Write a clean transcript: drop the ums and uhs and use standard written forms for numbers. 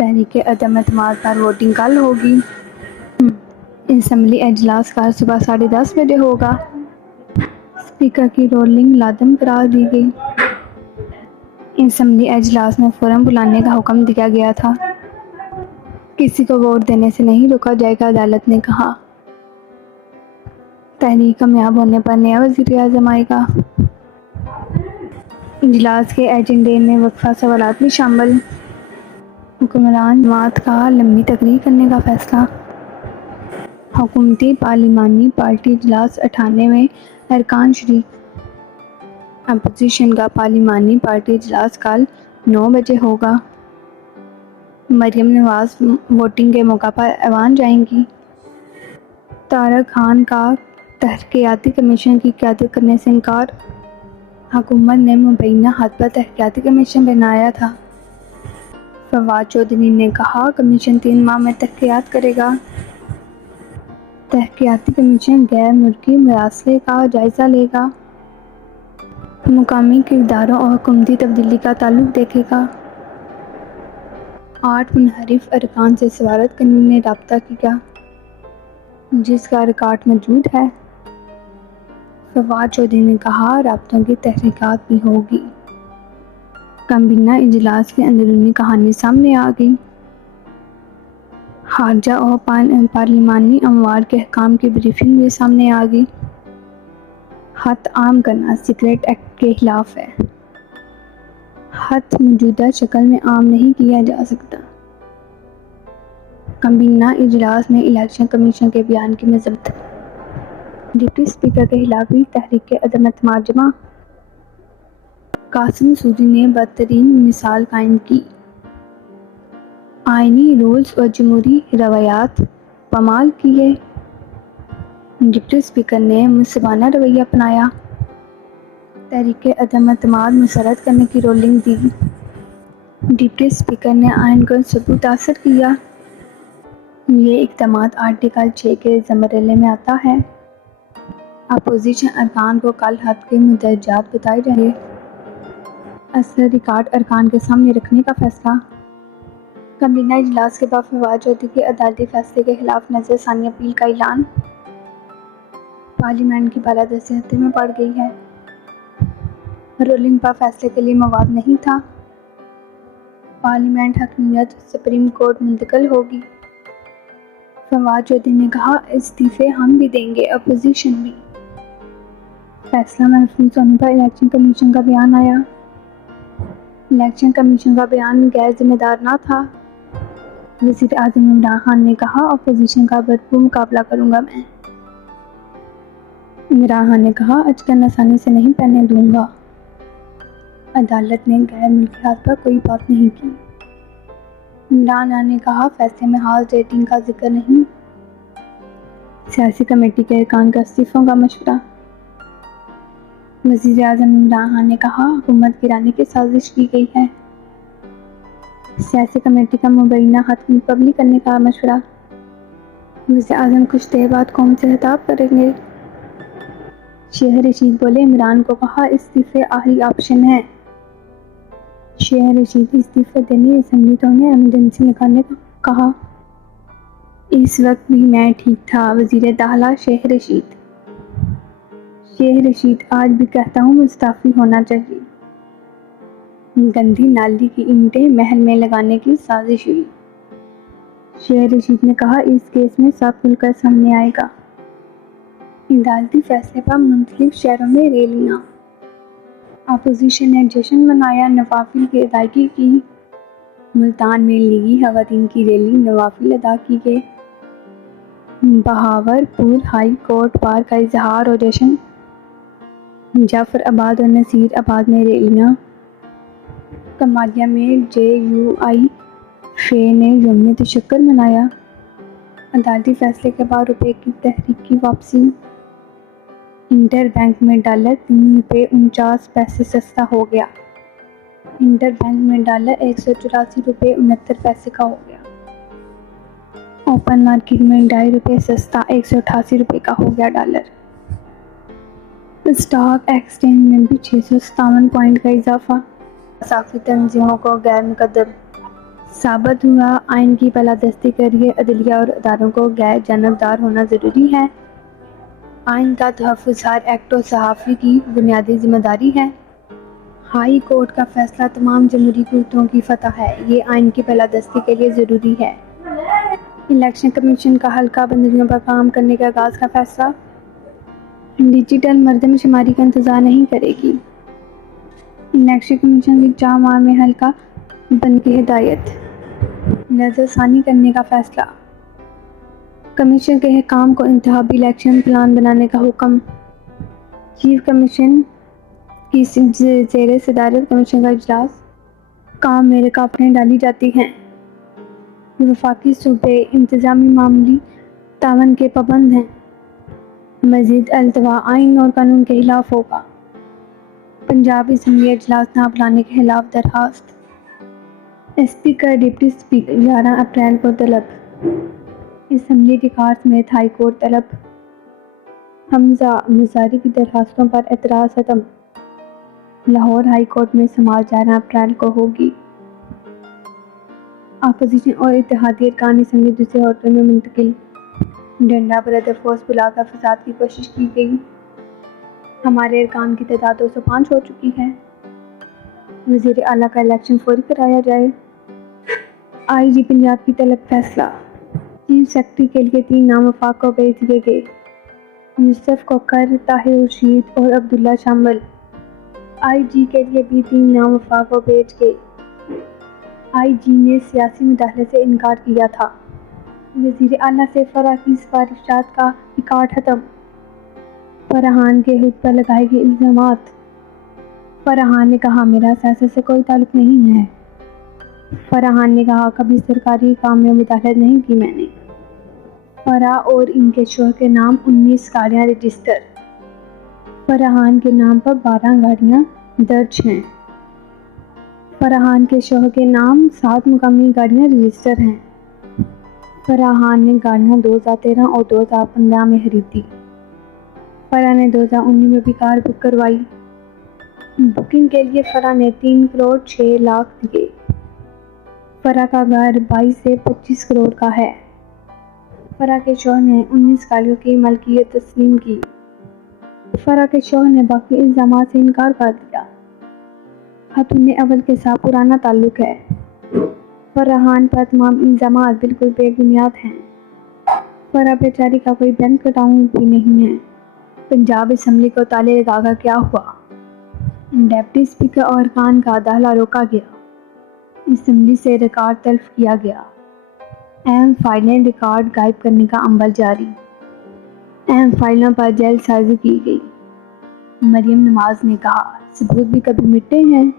تحریک عدم اعتماد پر ووٹنگ کل ہوگی۔ اسمبلی اجلاس کل صبح 10:30 بجے ہوگا۔ اسپیکر کی رولنگ لازم قرار دی گئی۔ اسمبلی اجلاس میں فورم بلانے کا حکم دیا گیا تھا۔ کسی کو ووٹ دینے سے نہیں روکا جائے گا، عدالت نے کہا۔ تحریک کامیاب ہونے پر نیا وزیر اعظم آئے گا۔ اجلاس کے ایجنڈے میں وقفہ سوالات بھی شامل۔ حکمران جماعت کا لمبی تقریر کرنے کا فیصلہ۔ حکومتی پارلیمانی پارٹی اجلاس 98ویں ارکان شریک۔ اپوزیشن کا پارلیمانی پارٹی اجلاس کل 9 بجے ہوگا۔ مریم نواز ووٹنگ کے موقع پر ایوان جائیں گی۔ طارق خان کا تحقیقاتی کمیشن کی قیادت کرنے سے انکار۔ حکومت نے مبینہ حد پر تحقیقاتی کمیشن بنایا تھا۔ فواد چودھری نے کہا کمیشن 3 ماہ میں تحقیقات کرے گا۔ تحقیقاتی کمیشن غیر ملکی مراسلے کا جائزہ لے گا۔ مقامی کرداروں اور حکومتی تبدیلی کا تعلق دیکھے گا۔ 8 منحرف ارکان سے سفارت کرنی نے رابطہ کیا، جس کا ریکارڈ موجود ہے۔ فواد چودھری نے کہا رابطوں کی تحقیقات بھی ہوگی۔ کابینہ اجلاس کی اندرونی کہانی سامنے آ گئی۔ خارجہ اور پارلیمانی امور کے حکام کی بریفنگ بھی سامنے آ گئی۔ خط عام کرنا سیکریٹ ایکٹ کے خلاف ہے۔ خط موجودہ شکل میں عام نہیں کیا جا سکتا۔ کابینہ اجلاس میں الیکشن کمیشن کے بیان کی مذمت۔ ڈپٹی اسپیکر کے خلاف بھی تحریک عدم اعتماد جمع۔ قاسم سوری نے بدترین مثال قائم کی۔ آئینی رولز اور جمہوری روایات پامال کیے۔ ڈپٹی اسپیکر نے منصفانہ رویہ اپنایا۔ تحریک عدم اعتماد مسرت کرنے کی رولنگ دی۔ ڈپٹی اسپیکر نے آئین کو متاثر کیا۔ یہ اقدامات آرٹیکل 6 کے زمرے میں آتا ہے۔ اپوزیشن ارکان کو کل حد کے مندرجات بتائے جائیں گے۔ اصل ریکارڈ ارکان کے سامنے رکھنے کا فیصلہ۔ کابینہ اجلاس کے بعد فواد چودھری کے عدالتی فیصلے کے خلاف نظر ثانی اپیل کا اعلان۔ پارلیمنٹ کی بالادستی خطرے میں پڑ گئی ہے۔ رولنگ پر فیصلے کے لیے مواد نہیں تھا۔ پارلیمنٹ حاکمیت سپریم کورٹ منتقل ہوگی۔ فواد چودھری نے کہا استعفے ہم بھی دیں گے، اپوزیشن بھی۔ فیصلہ محفوظ ہونے پر الیکشن کمیشن کا بیان آیا۔ الیکشن کمیشن کا بیان غیر ذمہ دار نہ تھا۔ وزیر اعظم عمران خان نے کہا اپوزیشن کا بھرپور مقابلہ کروں گا میں۔ عمران خان نے کہا اچکن آسانی سے نہیں پہننے دوں گا۔ عدالت نے غیر ملکیت پر کوئی بات نہیں کی۔ عمران خان نے کہا فیصلے میں ہاؤس ریٹنگ کا ذکر نہیں۔ سیاسی کمیٹی کے ارکان کا استعفوں کا مشورہ۔ وزیر اعظم عمران خان نے کہا حکومت گرانے کی سازش کی گئی ہے۔ سیاسی کمیٹی کا مبینہ خط مقبول کرنے کا مشورہ۔ وزیر اعظم کچھ دیر بعد قوم سے خطاب کریں گے۔ شیخ رشید بولے عمران کو کہا استعفے آخری آپشن ہے۔ شیخ رشید استعفے دینے اسمبلی توڑنے ایمرجنسی نکالنے کا کہا۔ اس وقت بھی میں ٹھیک تھا، وزیر داخلہ شیخ رشید۔ شیخ رشید آج بھی کہتا ہوں مستعفی ہونا چاہیے۔ گندی نالی کی اینٹیں محل میں لگانے کی سازش ہوئی۔ شیخ رشید نے کہا اس کیس میں سب کھل کر سامنے آئے گا۔ عدالتی فیصلے پر مختلف شہروں میں ریلیاں۔ اپوزیشن نے جشن منایا، نوافل کی ادائیگی کی۔ ملتان میں لیگی خواتین کی ریلی، نوافل ادا کی گئے۔ بہاولپور ہائی کورٹ بار کا اظہار و جشن۔ جعفر آباد اور نصیر آباد میں ریلیاں۔ کمالیہ میں JUI فے نے یوم تشکر منایا۔ عدالتی فیصلے کے بعد روپے کی تحریک کی واپسی۔ انٹر بینک میں ڈالر 3.49 روپے سستا ہو گیا۔ انٹر بینک میں ڈالر 184.69 روپے کا ہو گیا۔ اوپن مارکیٹ میں 2.5 روپے سستا 188 روپے کا ہو گیا ڈالر۔ اسٹاک ایکسچینج میں بھی 657 پوائنٹ کا اضافہ۔ صحافی تنظیموں کو غیر مقدم ثابت ہوا آئین کی بالادستی کے لیے عدلیہ اور اداروں کو غیر جانبدار ہونا ضروری ہے۔ آئین کا تحفظ ہر ایکٹ اور صحافی کی بنیادی ذمہ داری ہے۔ ہائی کورٹ کا فیصلہ تمام جمہوری قوتوں کی فتح ہے، یہ آئین کی بالادستی کے لیے ضروری ہے۔ الیکشن کمیشن کا حلقہ بندیوں پر کام کرنے کے آغاز کا فیصلہ۔ ڈیجیٹل مردم شماری کا انتظار نہیں کرے گی۔ الیکشن کمیشن کی 4 ماہ میں حلقہ بندی کی ہدایت۔ نظر ثانی کرنے کا فیصلہ۔ کمیشن کے حکام کو انتخابی الیکشن پلان بنانے کا حکم۔ چیف کمیشن کی زیر صدارت کمیشن کا اجلاس۔ کام میں رکاوٹیں ڈالی جاتی ہیں۔ وفاقی صوبے انتظامی معاملے تعاون کے پابند ہیں۔ مزید التوا آئین اور قانون کے خلاف ہوگا۔ پنجاب اسمبلی اجلاس نہ بلانے کے خلاف درخواست۔ اسپیکر ڈپٹی اسپیکر 11 اپریل کو طلب۔ اسمبلی ریکارڈ سمیت ہائی کورٹ طلب۔ حمزہ انصاری کی درخواستوں پر اعتراض ختم۔ لاہور ہائی کورٹ میں سماعت 11 اپریل کو ہوگی۔ اپوزیشن اور اتحادی ارکان اسمبلی دوسرے ہوٹل میں منتقل۔ ڈنڈا برادر فورس بلا کر فساد کی کوشش کی گئی۔ ہمارے ارکان کی تعداد 205 ہو چکی ہے۔ وزیر اعلیٰ کا الیکشن فوری کرایا جائے۔ آئی جی پنجاب کی طلب فیصلہ۔ چیف سیکرٹری کے لیے 3 نام وفاق کو بھیج دیے گئے۔ یوسف کوکر، طاہر رشید اور عبداللہ شامل۔ آئی جی کے لیے بھی 3 نام وفاق کو بھیج گئے۔ آئی جی نے سیاسی مداخلے سے انکار کیا تھا۔ وزیر اعلیٰ سے فرح کی سفارشات کا ریکارڈ ختم۔ فرحان کے خود پر لگائے گئے الزامات۔ فرحان نے کہا میرا سیاست سے کوئی تعلق نہیں ہے۔ فرحان نے کہا کبھی سرکاری کام میں مداخلت نہیں کی میں نے۔ فرح اور ان کے شوہر کے نام 19 گاڑیاں رجسٹر۔ فرحان کے نام پر 12 گاڑیاں درج ہیں۔ فرحان کے شوہر کے نام 7 مقامی گاڑیاں رجسٹر ہیں۔ فرحان نے گاڑیاں 2013 اور 2015 میں خریدی۔ فرح نے 2019 میں بھی کار بک کروائی۔ بکنگ کے لیے فرح نے 3 کروڑ 6 لاکھ دیے۔ فرح کا گھر 22 سے 25 کروڑ کا ہے۔ فرح کے شوہر نے 19 گاڑیوں کی ملکیت تسلیم کی۔ فرح کے شوہر نے باقی الزامات سے انکار کر دیا۔ خاتون اول کے ساتھ پرانا تعلق ہے۔ فرحان پر تمام الزامات بالکل بے بنیاد ہیں۔ فرح بیچاری کا کوئی بینک اکاؤنٹ بھی نہیں ہے۔ پنجاب اسمبلی کو تالے لگا کر کیا ہوا؟ ڈپٹی اسپیکر اور ارکان کا داخلہ روکا گیا۔ اسمبلی سے ریکارڈ تلف کیا گیا۔ اہم فائلیں ریکارڈ غائب کرنے کا عمل جاری۔ اہم فائلوں پر جعل سازی کی گئی۔ مریم نواز نے کہا ثبوت بھی کبھی مٹتے ہیں۔